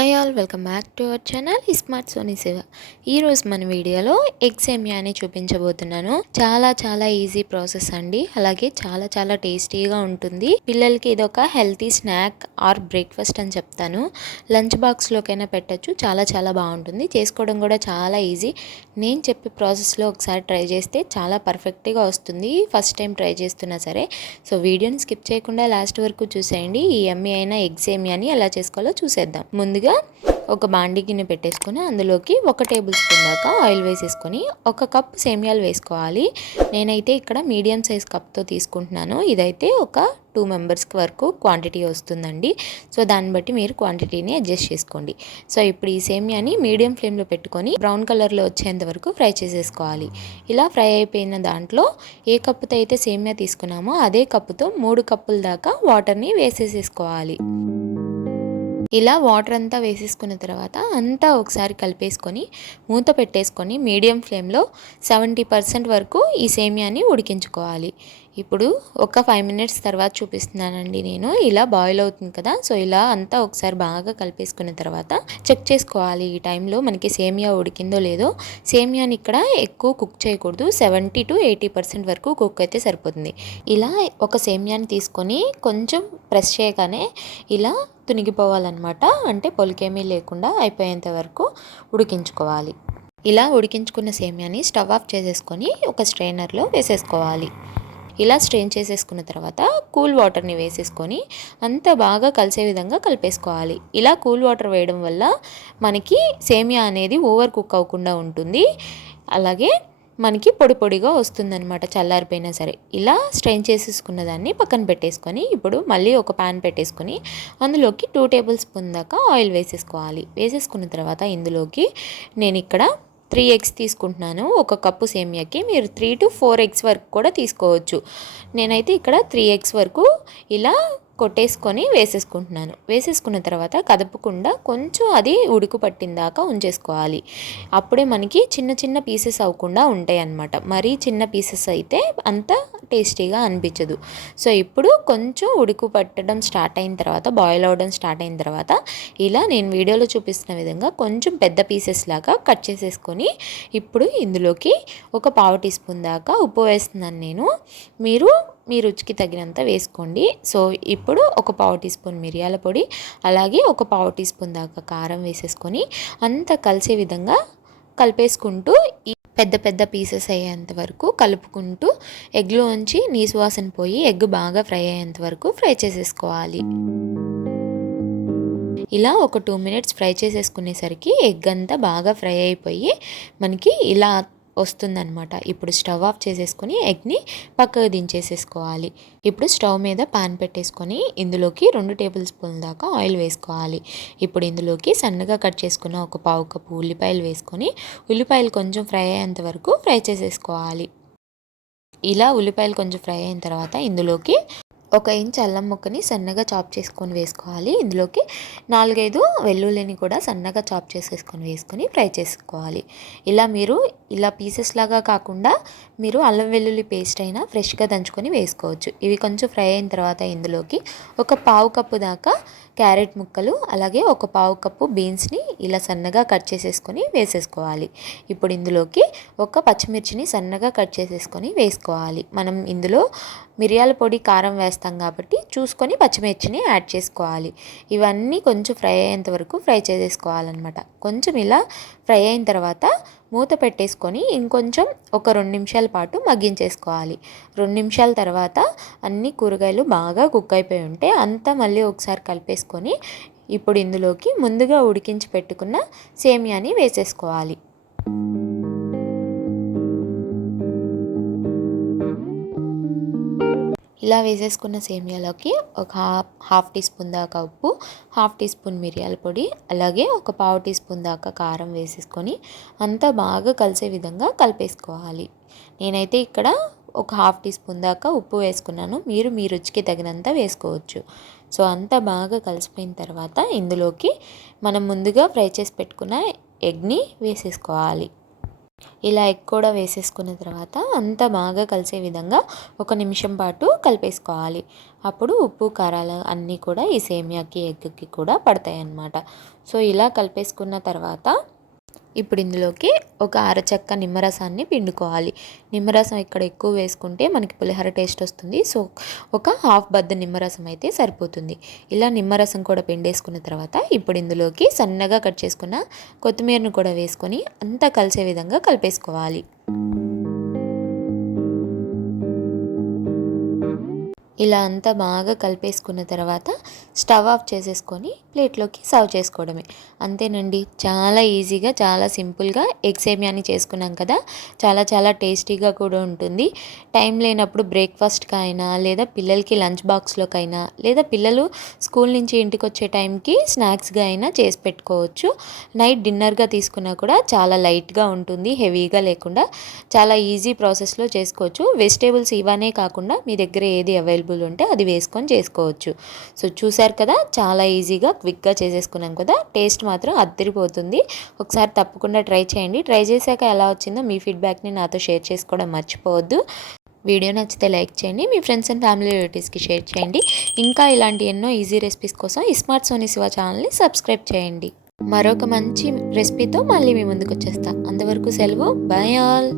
Hi all welcome back to our channel smart Soni Shiva ఈరోజు మన వీడియోలో egg సేమియాని చూపించబోతున్నాను. చాలా చాలా ఈజీ ప్రాసెస్ అండి. అలాగే చాలా చాలా టేస్టీగా ఉంటుంది. పిల్లలకి ఇది ఒక హెల్తీ స్నాక్ ఆర్ బ్రేక్ఫాస్ట్ అని చెప్తాను. లంచ్ బాక్స్లోకైనా పెట్టచ్చు. చాలా చాలా బాగుంటుంది. చేసుకోవడం కూడా చాలా ఈజీ నేను చెప్పే ప్రాసెస్లో ఒకసారి ట్రై చేస్తే చాలా పర్ఫెక్ట్గా వస్తుంది. ఫస్ట్ టైం ట్రై చేస్తున్నా సరే. సో వీడియోని స్కిప్ చేయకుండా లాస్ట్ వరకు చూసేయండి. ఈ ఎమ్మి అయిన ఎగ్ సేమియాని ఎలా చేసుకోవాలో చూసేద్దాం. ముందుగా ముందుగా ఒక బాండి గిన్నె పెట్టేసుకొని అందులోకి ఒక టేబుల్ స్పూన్ దాకా ఆయిల్ వేసేసుకొని ఒక కప్ సేమియాలు వేసుకోవాలి. నేనైతే ఇక్కడ మీడియం సైజ్ కప్తో తీసుకుంటున్నాను. ఇదైతే ఒక టూ మెంబర్స్కి వరకు క్వాంటిటీ వస్తుందండి. సో దాన్ని బట్టి మీరు క్వాంటిటీని అడ్జస్ట్ చేసుకోండి. సో ఇప్పుడు ఈ సేమియాని మీడియం ఫ్లేమ్లో పెట్టుకొని బ్రౌన్ కలర్లో వచ్చేంత వరకు ఫ్రై చేసేసుకోవాలి. ఇలా ఫ్రై అయిపోయిన దాంట్లో ఏ కప్పుతో అయితే సేమియా తీసుకున్నామో అదే కప్పుతో మూడు కప్పుల దాకా వాటర్ని వేసేసేసుకోవాలి. ఇలా వాటర్ అంతా వేసేసుకున్న తర్వాత అంతా ఒకసారి కలిపేసుకొని మూత పెట్టేసుకొని మీడియం ఫ్లేమ్లో సెవెంటీ పర్సెంట్ వరకు ఈ సేమియాని ఉడికించుకోవాలి. ఇప్పుడు ఒక ఫైవ్ మినిట్స్ తర్వాత చూపిస్తున్నానండి నేను. ఇలా బాయిల్ అవుతుంది కదా సో ఇలా అంతా ఒకసారి బాగా కలిపేసుకున్న తర్వాత చెక్ చేసుకోవాలి. ఈ టైంలో మనకి సేమియా ఉడికిందో లేదో సేమియాని ఇక్కడ ఎక్కువ కుక్ చేయకూడదు. సెవెంటీ టు ఎయిటీ పర్సెంట్ వరకు కుక్ అయితే సరిపోతుంది. ఇలా ఒక సేమియాని తీసుకొని కొంచెం ప్రెస్ చేయగానే ఇలా తునిగిపోవాలన్నమాట. అంటే పొలికేమీ లేకుండా అయిపోయేంత వరకు ఉడికించుకోవాలి. ఇలా ఉడికించుకున్న సేమియాని స్టవ్ ఆఫ్ చేసేసుకొని ఒక స్ట్రైనర్లో వేసేసుకోవాలి. ఇలా స్ట్రెయిన్ చేసేసుకున్న తర్వాత కూల్ వాటర్ని వేసేసుకొని అంత బాగా కలిసే విధంగా కలిపేసుకోవాలి. ఇలా కూల్ వాటర్ వేయడం వల్ల మనకి సేమియా అనేది ఓవర్ కుక్ అవ్వకుండా ఉంటుంది. అలాగే మనకి పొడి పొడిగా వస్తుందన్నమాట చల్లారిపోయినా సరే. ఇలా స్ట్రెయిన్ చేసేసుకున్న దాన్ని పక్కన పెట్టేసుకొని ఇప్పుడు మళ్ళీ ఒక ప్యాన్ పెట్టేసుకొని అందులోకి టూ టేబుల్ స్పూన్ దాకా ఆయిల్ వేసేసుకోవాలి. వేసేసుకున్న తర్వాత ఇందులోకి నేను ఇక్కడ త్రీ ఎగ్స్ తీసుకుంటున్నాను. ఒక కప్పు సేమియాకి మీరు త్రీ టు ఫోర్ ఎగ్స్ వరకు కూడా తీసుకోవచ్చు. నేనైతే ఇక్కడ త్రీ ఎగ్స్ వరకు ఇలా కొట్టేసుకొని వేసేసుకుంటున్నాను. వేసేసుకున్న తర్వాత కదపకుండా కొంచెం అది ఉడుకు పట్టిందాకా ఉంచేసుకోవాలి. అప్పుడే మనకి చిన్న చిన్న పీసెస్ అవ్వకుండా ఉంటాయి అన్నమాట మరీ చిన్న పీసెస్ అయితే అంత టేస్టీగా అనిపించదు. సో ఇప్పుడు కొంచెం ఉడుకు పట్టడం స్టార్ట్ అయిన తర్వాత బాయిల్ అవ్వడం స్టార్ట్ అయిన తర్వాత ఇలా నేను వీడియోలో చూపిస్తున్న విధంగా కొంచెం పెద్ద పీసెస్ లాగా కట్ చేసేసుకొని ఇప్పుడు ఇందులోకి ఒక పావు టీ స్పూన్ దాకా ఉప్పు వేస్తున్నాను నేను. మీరు మీ రుచికి తగినంత వేసుకోండి. సో ఇప్పుడు ఒక పావు టీ స్పూన్ మిరియాల పొడి అలాగే ఒక పావు టీ స్పూన్ దాకా కారం వేసేసుకొని అంత కలిసే విధంగా కలిపేసుకుంటూ ఈ పెద్ద పెద్ద పీసెస్ అయ్యేంత వరకు కలుపుకుంటూ ఎగ్లోంచి నీసు వాసన పోయి ఎగ్ బాగా ఫ్రై అయ్యేంత వరకు ఫ్రై చేసేసుకోవాలి. ఇలా ఒక టూ మినిట్స్ ఫ్రై చేసేసుకునేసరికి ఎగ్ అంతా బాగా ఫ్రై అయిపోయి మనకి ఇలా వస్తుందనమాట ఇప్పుడు స్టవ్ ఆఫ్ చేసేసుకొని ఎగ్ని పక్కకు దించేసేసుకోవాలి. ఇప్పుడు స్టవ్ మీద పాన్ పెట్టేసుకొని ఇందులోకి రెండు టేబుల్ స్పూన్ దాకా ఆయిల్ వేసుకోవాలి. ఇప్పుడు ఇందులోకి సన్నగా కట్ చేసుకున్న ఒక పావు కప్పు ఉల్లిపాయలు వేసుకొని ఉల్లిపాయలు కొంచెం ఫ్రై అయ్యేంత వరకు ఫ్రై చేసేసుకోవాలి. ఇలా ఉల్లిపాయలు కొంచెం ఫ్రై అయిన తర్వాత ఇందులోకి ఒక ఇంచ్ అల్లం ముక్కని సన్నగా చాప్ చేసుకొని వేసుకోవాలి. ఇందులోకి నాలుగైదు వెల్లుల్లిని కూడా సన్నగా చాప్ చేసేసుకొని వేసుకొని ఫ్రై చేసుకోవాలి. ఇలా మీరు ఇలా పీసెస్ లాగా కాకుండా మీరు అల్లం వెల్లుల్లి పేస్ట్ అయినా ఫ్రెష్గా దంచుకొని వేసుకోవచ్చు. ఇవి కొంచెం ఫ్రై అయిన తర్వాత ఇందులోకి ఒక పావు కప్పు దాకా క్యారెట్ ముక్కలు అలాగే ఒక పావు కప్పు బీన్స్ని ఇలా సన్నగా కట్ చేసేసుకొని వేసేసుకోవాలి. ఇప్పుడు ఇందులోకి ఒక పచ్చిమిర్చిని సన్నగా కట్ చేసేసుకొని వేసుకోవాలి. మనం ఇందులో మిరియాల పొడి కారం వేస్తాం కాబట్టి చూసుకొని పచ్చిమిర్చిని యాడ్ చేసుకోవాలి. ఇవన్నీ కొంచెం ఫ్రై అయ్యేంత వరకు ఫ్రై చేసేసుకోవాలన్నమాట. కొంచెం ఇలా ఫ్రై అయిన తర్వాత మూత పెట్టేసుకొని ఇంకొంచెం ఒక రెండు నిమిషాల పాటు మగ్గించేసుకోవాలి. రెండు నిమిషాల తర్వాత అన్ని కూరగాయలు బాగా కుక్ అయిపోయి ఉంటే అంతా మళ్ళీ ఒకసారి కలిపేసుకొని ఇప్పుడు ఇందులోకి ముందుగా ఉడికించి పెట్టుకున్న సేమియాని వేసేసుకోవాలి. ఇలా వేసేసుకున్న సేమియాలోకి ఒక హాఫ్ హాఫ్ టీ స్పూన్ దాకా ఉప్పు హాఫ్ టీ స్పూన్ మిరియాల పొడి అలాగే ఒక పావు టీ స్పూన్ దాకా కారం వేసేసుకొని అంతా బాగా కలిసే విధంగా కలిపేసుకోవాలి. నేనైతే ఇక్కడ ఒక హాఫ్ టీ స్పూన్ దాకా ఉప్పు వేసుకున్నాను. మీరు మీ రుచికి తగినంత వేసుకోవచ్చు. సో అంతా బాగా కలిసిపోయిన తర్వాత ఇందులోకి మనం ముందుగా ఫ్రై చేసి పెట్టుకున్న ఎగ్ని వేసేసుకోవాలి. ఇలా ఎగ్ కూడా వేసేసుకున్న తర్వాత అంతా బాగా కలిసే విధంగా ఒక నిమిషం పాటు కలిపేసుకోవాలి. అప్పుడు ఉప్పు కారాలు అన్నీ కూడా ఈ సేమియాకి ఎగ్కి కూడా పడతాయి అన్నమాట సో ఇలా కలిపేసుకున్న తర్వాత ఇప్పుడు ఇందులోకి ఒక అరచక్క నిమ్మరసాన్ని పిండుకోవాలి. నిమ్మరసం ఇక్కడ ఎక్కువ వేసుకుంటే మనకి పులిహోర టేస్ట్ వస్తుంది. సో ఒక హాఫ్ బద్ద నిమ్మరసం అయితే సరిపోతుంది. ఇలా నిమ్మరసం కూడా పిండేసుకున్న తర్వాత ఇప్పుడు ఇందులోకి సన్నగా కట్ చేసుకున్న కొత్తిమీరను కూడా వేసుకొని అంతా కలిసే విధంగా కలిపేసుకోవాలి. ఇలా అంతా బాగా కలిపేసుకున్న తర్వాత స్టవ్ ఆఫ్ చేసేసుకొని ప్లేట్లోకి సర్వ్ చేసుకోవడమే. అంతేనండి. చాలా ఈజీగా చాలా సింపుల్గా ఎగ్ సేమియాని చేసుకున్నాం కదా. చాలా చాలా టేస్టీగా కూడా ఉంటుంది. టైం లేనప్పుడు బ్రేక్ఫాస్ట్కి అయినా లేదా పిల్లలకి లంచ్ బాక్స్లోకైనా లేదా పిల్లలు స్కూల్ నుంచి ఇంటికి వచ్చే టైంకి స్నాక్స్గా అయినా చేసి పెట్టుకోవచ్చు. నైట్ డిన్నర్గా తీసుకున్నా కూడా చాలా లైట్గా ఉంటుంది హెవీగా లేకుండా. చాలా ఈజీ ప్రాసెస్లో చేసుకోవచ్చు. వెజిటేబుల్స్ ఇవనే కాకుండా మీ దగ్గర ఏది అవైలబుల్ ఉంటే అది వేసుకొని చేసుకోవచ్చు. సో చూసారు కదా? చాలా ఈజీగా క్విక్గా చేసేసుకున్నాం కదా టేస్ట్ మాత్రం అద్దరిపోతుంది. ఒకసారి తప్పకుండా ట్రై చేయండి. ట్రై చేశాక ఎలా వచ్చిందో మీ ఫీడ్బ్యాక్ని నాతో షేర్ చేసుకోవడం మర్చిపోవద్దు. వీడియో నచ్చితే లైక్ చేయండి మీ ఫ్రెండ్స్ అండ్ ఫ్యామిలీ రిలేటివ్స్కి షేర్ చేయండి. ఇంకా ఇలాంటి ఎన్నో ఈజీ రెసిపీస్ కోసం స్మార్ట్ సోనీ శివ ఛానల్ని సబ్స్క్రైబ్ చేయండి. మరొక మంచి రెసిపీతో మళ్ళీ మీ ముందుకు వచ్చేస్తా. అంతవరకు సెలవు. Bye all.